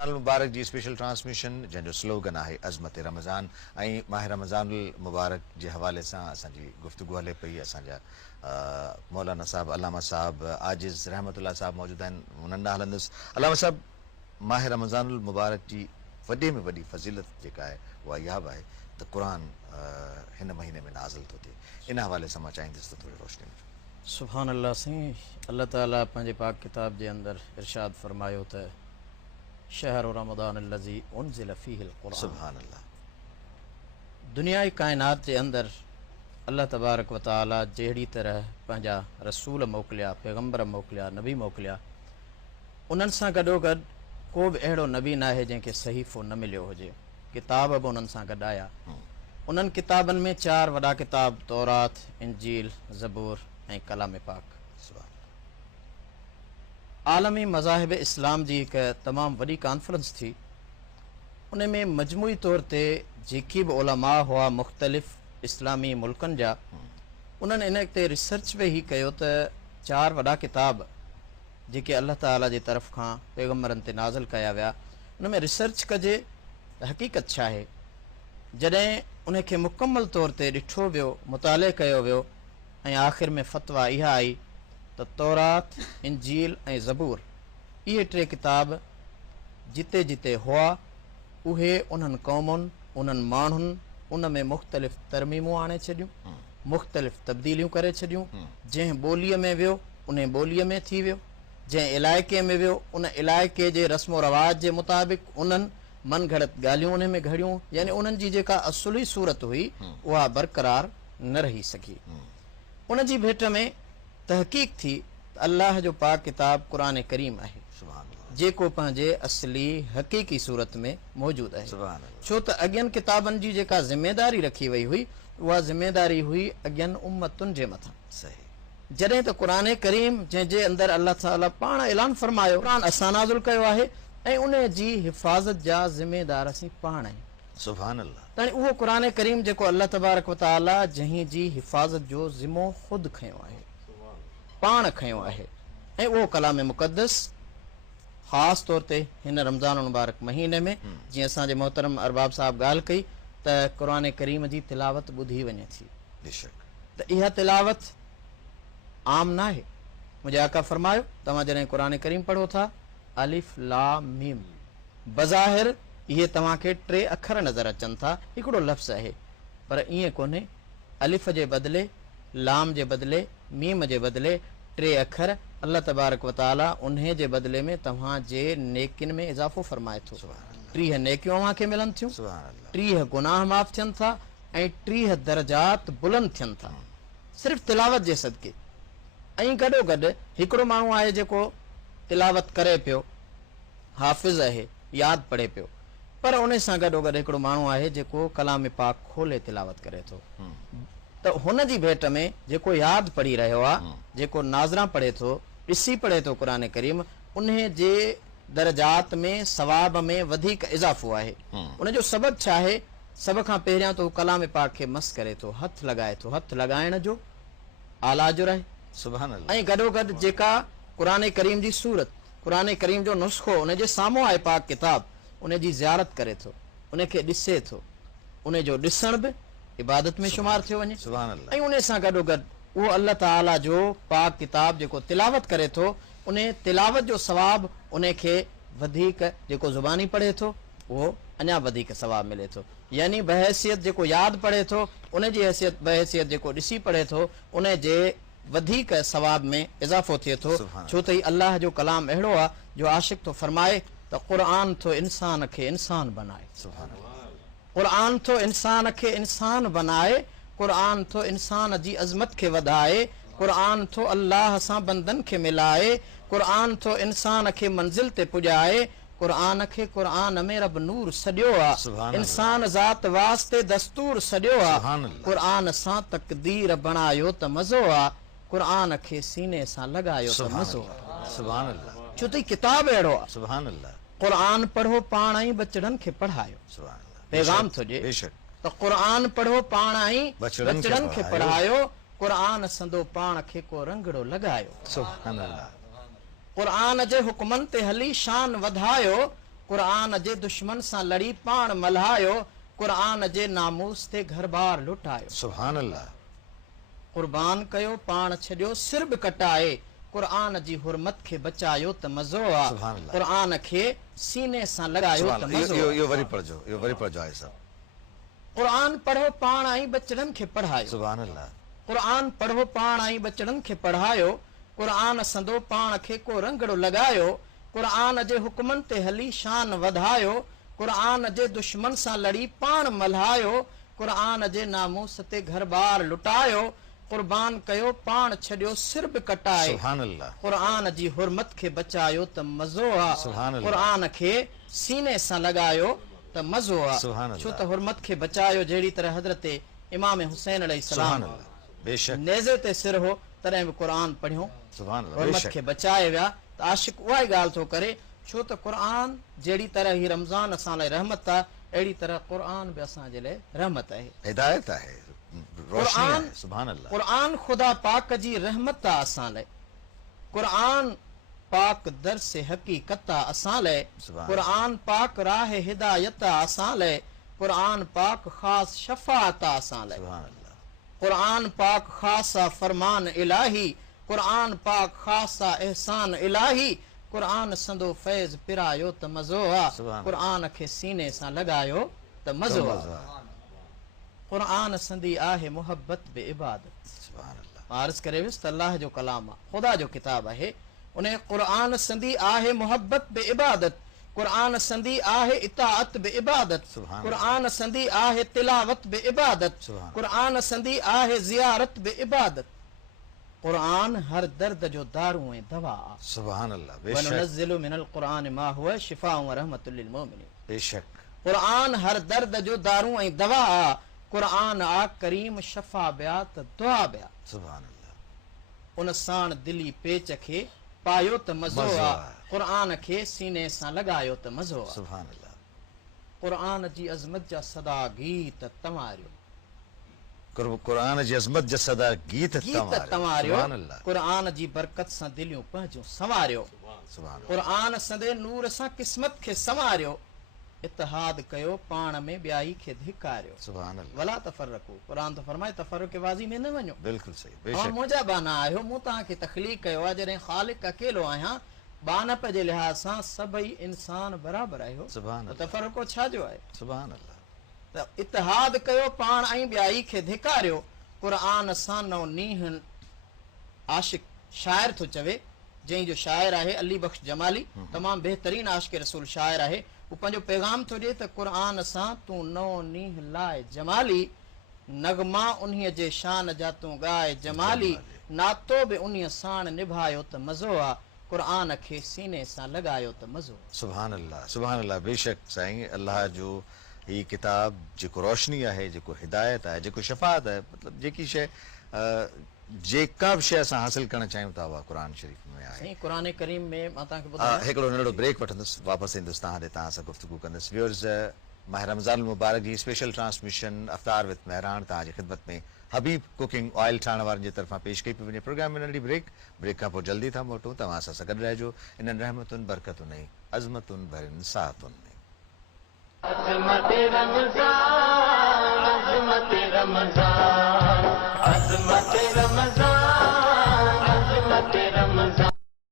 मुबारक जी special transmission जंहिंजो स्लोगन आहे अज़मत रमज़ान ऐं माह रमज़ानुल मुबारक जे हवाले सां असांजी गुफ्तगू हले पई। असांजा मौलाना साहब अलामा साहब आजिज़ रहमतुल्लाह साहब मौजूद आहिनि, उन्हनि ॾांहुं हलंदुसि। अलामा साहब, माह रमज़ानुल मुबारक जी वॾे में वॾी फज़ीलत जेका आहे उहा इहा बि आहे त क़ुर हिन महीने में नाज़िल थो थिए। इन हवाले सां मां चाहींदुसि त थोरी रोशनी ॾिजो। सुभान अल्लाह साईं, अल्लाह ताला पंहिंजे पाक किताब जे अंदरि इरशाद फरमायो त शहर रमज़ान अल्लज़ी उनज़िल फ़ीहिल क़ुरआन। सुभान अल्लाह। दुनियाई कायनात जे अंदरि अल्लाह तबारक व तआला जहिड़ी तरह पंहिंजा रसूल मोकिलिया, पैगम्बर मोकिलिया, नबी मोकिलिया, उन्हनि सां गॾोगॾु को बि अहिड़ो नबी न आहे जंहिंखे सहीफ़ो न मिलियो हुजे। किताब बि उन्हनि सां गॾु आया। उन्हनि किताबनि में 4 वॾा किताब तौरात, इंजील, ज़बूर ऐं कलाम पाक। आलमी मज़ाहिब इस्लाम जी हिकु तमामु वॾी कॉन्फ्रेंस थी। उन में मजमूई तौर ते जेकी बि उलमा हुआ मुख़्तलिफ़ इस्लामी मुल्कनि जा, उन्हनि इन ते रिसर्च पे ही कयो त 4 वॾा किताब जेके अल्लाह ताला जी तरफ़ खां पैगम्बरनि ते नाज़िल कया विया, उन में रिसर्च कजे त हक़ीक़त छा आहे। जॾहिं उनखे मुकमल तौर ते ॾिठो वियो, मुताले कयो वियो ऐं आख़िर में फ़तवा इहा आई त तौरात, इंजील ऐं ज़बूर इहे 3 किताब जिते जिते हुआ उहे उन्हनि क़ौमुनि, उन्हनि माण्हुनि उन में मुख़्तलिफ़ तरमीमूं आणे छॾियूं, मुख़्तलिफ़ तब्दीलियूं करे छॾियूं। जंहिं ॿोलीअ में वियो उन ॿोलीअ में थी वियो, जंहिं इलाइक़े में वियो उन इलाइक़े जे रस्म रवाज जे मुताबिक़ उन्हनि मन घड़त ॻाल्हियूं उन में घड़ियूं, यानी उन्हनि जी जेका असुली सूरत हुई उहा बरक़रार न रही सघी। उन जी भेट में तहक़ीक़ थी त अल्लाह जो पाक किताब क़ुरान करीम आहे, जेको पंहिंजे असली हक़ीक़ी सूरत में मौजूदु आहे। छो त अॻियनि किताबनि जी जेका ज़िमेदारी रखी वई हुई उहा ज़िमेदारी हुई अॻियनि उम्मतुनि जे मथां। जॾहिं त क़ुरान करीम जंहिंजे अंदरि अल्लाह ताला पाण ऐलान फरमायो क़ुरान असां नाज़िल कयो आहे ऐं उन जी हिफ़ाज़त जा ज़िमेदार असीं पाण आहियूं। सुभान अल्लाह। त उहो क़ुरान करीम जेको अल्लाह तबारक व तआला जंहिं जी हिफ़ाज़त जो ज़िमो ख़ुदि खंयो आहे, पाण खंयो आहे, ऐं उहो कलाम मुक़द्दस ख़ासि तौर ते हिन रमज़ान मुबारक महीने में जीअं असांजे मोहतरम अरबाब साहब ॻाल्हि कई त क़ुरान करीम जी तिलावत ॿुधी वञे थी, त इहा तिलावत आम न आहे। मुंहिंजे आका फरमायो तव्हां जॾहिं क़ुरान करीम पढ़ो था अलिफ लाम मीम, बज़ाहिर इहे तव्हांखे 3 अखर नज़र अचनि था, हिकिड़ो लफ़्ज़ आहे, पर ईअं कोन्हे। अलिफ जे बदिले, लाम जे बदिले, मीम जे बदिले 3 अखर अल्लाह तबारक व तआला उन्हे जे बदिले में तव्हांजे नेकिन में इज़ाफ़ो फरमाए थो। 30 नेकियूं अव्हांखे मिलनि थियूं, 30 गुनाह माफ़ थियनि था ऐं 30 दर्जात बुलंद थियनि था सिर्फ़ तिलावत जे सदके। ऐं गॾोगॾु हिकिड़ो माण्हू आहे जेको तिलावत करे पियो, हाफ़िज़ आहे, यादि पढ़े पियो, पर उन सां गॾोगॾु हिकिड़ो माण्हू आहे जेको कलाम पाक खोले तिलावत करे थो। त हुन जी भेट में जेको यादि पढ़ी रहियो आहे, जेको नाज़रा पढ़े थो, ॾिसी पढ़े थो क़ुरान करीम, उन जे दर्जात में सवाब में वधीक इज़ाफ़ो आहे। उन जो सबबु छा आहे? सभ खां पहिरियां त कलाम पाक खे मस करे थो, हथ लॻाए थो, हथ लॻाइण जो आला जो रहे। ऐं गॾोगॾु जेका क़ुरान करीम जी सूरत, क़ुरान करीम जो नुस्ख़ो उन जे साम्हूं आहे पाक किताब, उन जी ज़ियारत करे थो, उन खे ॾिसे थो, उन जो ॾिसण बि इबादत में शुमार थियो वञे। ऐं उन सां गॾोगॾु उहो अल्लाह ताला जो पाक किताब जेको तिलावत करे थो, उन तिलावत जो सवाब उन खे वधीक जेको ज़ुबानी पढ़े थो उहो अञा वधीक सवाब मिले थो। यानी बहैसियत जेको यादि पढ़े थो उन जी हैसियत बहैसियत जेको ॾिसी पढ़े थो उन जे वधीक सवाब में इज़ाफ़ो थिए थो। छो त अल्लाह जो कलाम अहिड़ो आहे जो आशिक़ थो फरमाए त क़ुरान थो इंसान खे इंसान बनाए, क़ुरान थो इंसान खे इंसान बनाए, क़ुरान थो इंसान जी अज़मत खे वधाए, क़ुरान थो अल्लाह सां बंदन खे मिलाए, क़ुरान थो इंसान खे मंज़िल ते पुॼाए, क़ुरान खे क़ुरान में रब नूर सॼियो आहे, इंसान ज़ात वास्ते दस्तूर सॼियो आहे, क़ुरान सां तक़दीर बणायो त मज़ो आहे, क़ुरान खे सीने सां लॻायो त मज़ो आहे। छो त किताब अहिड़ो आहे। क़ुरान पढ़ो पाण ई बचड़नि खे पढ़ायो, पैगाम थो ॾिए त क़ुरान पढ़ो पाण ई बचड़नि खे पढ़ायो, क़ुरान संदो पाण खे को रंगड़ो लॻायो, क़ुरान जे हुक्मनि ते हली शान वधायो, क़ुरान जे दुश्मन सां लड़ी पाण मल्हायो, क़ुरान जे नामूस ते घर बार लुटायो। सुभान अल्लाह। क़ुर्बान कयो पाण छॾियो सिर बि कटाए, क़ुरान जी हुरमत खे बचायो त मज़ो आ, सुभान अल्लाह। क़ुरान खे सीने सां लॻायो त मज़ो आ। इहो वरी पढ़जो, इहो वरी पढ़जो आहे साहब। क़ुरान पढ़ो पाण ऐं बचड़नि खे पढ़ायो, सुभान अल्लाह। क़ुरान पढ़ो पाण ऐं बचड़नि खे पढ़ायो, क़ुरान संदो पाण खे को रंगड़ो लॻायो, क़ुरान जे हुकमनि ते हली शान वधायो, क़ुरान जे दुश्मन सां लड़ी पाण मल्हायो, क़ुरान जे नामूस ते घर बार लुटायो, क़ुर्बान कयो पाण छॾियो सिर बि कटाए, सुभान अल्लाह। क़ुरान जी हुरमत खे बचायो त मज़ो आ, सुभान अल्लाह। क़ुरान खे सीने सां लॻायो त मज़ो आ। सुभान छो अल्लाह। त हुरमत खे बचायो जहिड़ी तरह हज़रत इमाम हुसैन अलैहिस्सलाम सुभान अल्लाह। बेशक नेज़े ते सिर हो तॾहिं बि क़ुरान पढ़ियो, सुभान अल्लाह। हुरमत बेशक खे बचाए विया। त आशिक उहा ई ॻाल्हि थो करे, छो त क़ुरान जहिड़ी तरह ही रमज़ान असां लाइ रहमत आहे, अहिड़ी तरह क़ुरान बि असांजे लाइ रहमत आहे। हिदायत आहे, रोशनी आहे। सुभान अल्लाह। क़ुरान ख़ुदा पाक जी रहमत आहे असां लाइ, क़ुरान पाक दर्स हक़ीक़त आहे असां लाइ, सुभान क़ुरान पाक राह हिदायत आहे असां लाइ, क़ुरान पाक ख़ासि शफ़ाअत आहे असां लाइ, सुभान अल्लाह। क़ुरान पाक ख़ासि आहे फरमान इलाही, क़ुरान पाक ख़ासि आहे एहसान इलाही, क़ुरान संदो फैज़ पिरायो त मज़ो आहे, सुभान क़ुरान खे सीने सां लॻायो त मज़ो आहे। क़ुरान संदी आहे मुहबत बि इबादत। सुभान अल्लाह। मां अर्ज़ करे वियुसि त अल्लाह जो कलाम आहे, ख़ुदा जो किताब आहे, उन क़ुरान संदी आहे मुहबत बि इबादत, क़ुरान संदी आहे इताअत बि इबादत, सुभान क़ुरान संदी आहे तिलावत बि इबादत, सुभान क़ुरान संदी आहे ज़ियारत बि इबादत। क़ुरान हर दर्द जो दारू ऐं दवा आहे। सुभान अल्लाह। बेशक वनुनज़्ज़िलु मिनल क़ुरान मा हुवा शिफ़ाउन व रहमतुल लिल मुमिनीन। बेशक क़ुरान हर दर्द जो दारू ऐं दवा आहे, क़ुरान आ करीम शफ़ा बिया त दुआ बिया। सुभान अल्लाह। उन साण दिली पेच खे पायो त मज़ो मज़ो आहे, आहे। क़ुरान खे सीने सां लॻायो त मज़ो आहे। सुभान अल्लाह। क़ुरान जी अज़मत जा सदा गीत तमारियो, क़ुरान जी अज़मत जा सदा गीत तमारियो, सुभान अल्लाह। क़ुरान जी बरकत सां दिलियूं पंहिंजूं संवारियो, सुभान क़ुरान संदे नूर सां क़िस्मत खे संवारियो, इतिहाद कयो पाण में ॿियाई खे धिकारियो। सुभान अल्लाह। वला तफ़र्रक़ू, क़ुरान त फरमाए तफ़र्रुक़बाज़ी में न वञो। बिल्कुलु सही। तव्हां बेशक मुंहिंजा बाना आहियो, मूं तव्हांखे तख़लीक़ कयो आहे, जॾहिं ख़ालिक़ अकेलो आहियां, बानप जे लिहाज़ सां सभई इंसान बराबरि आहियो, सुभान त अल्लाह। तफ़र्रुक़ो छाजो आहे? सुभान अल्लाह। त इतिहाद कयो पाण ऐं ॿियाई खे धिकारियो, क़ुरान सां नओ नींहं आशिक शाइर थो चवे, जंहिंजो शाइर आहे अली बख्श जमाली, तमामु बहितरीन आशिक रसूल शाइर आहे। हू पंहिंजो पैगाम थो ॾिए त क़ुरान सां तूं नओ नींहं लाए जमाली, नगमा उन्हीअ जे शान जा तूं ॻाए जमाली, नातो बि उन्हीअ साण निभायो त मज़ो आहे, क़ुरान खे सीने सां लॻायो त मज़ो आहे। सुभान अल्लाह। सुभान अल्लाह। बेशक साईं, अल्लाह जो ही किताब जेको रोशनी आहे, जेको हिदायत आहे, जेको शफ़ाअत आहे, मतिलबु जेकी शइ जेका बि शइ असां हासिल करणु चाहियूं था उहा क़ुरान शरीफ़ में आहे। साईं क़ुरान करीम में मां तव्हांखे ॿुधायां, हिकिड़ो नंढड़ो ब्रेक वठंदुसि, वापसि ईंदुसि तव्हां ॾे, तव्हां सां गुफ़्तगू कंदुसि। व्यूअर्स, माह रमज़ान मुबारक जी स्पेशल ट्रांसमिशन अफ़तार विद महरान तव्हांजी ख़िदमत में हबीब कुकिंग ऑयल ठाहिण वारनि जी तरफ़ां पेश कई पई वञे। प्रोग्राम में नंढी ब्रेक खां पोइ जल्दी था मोटूं। तव्हां असां सां गॾु रहिजो इन्हनि रहमतुनि बरकतुनि ऐं अज़मतुनि भरियुनि साअतुनि में। अज़मत रमज़ान, अज़मत रमज़ान, अज़मत रमज़ान, अज़मत रमज़ान।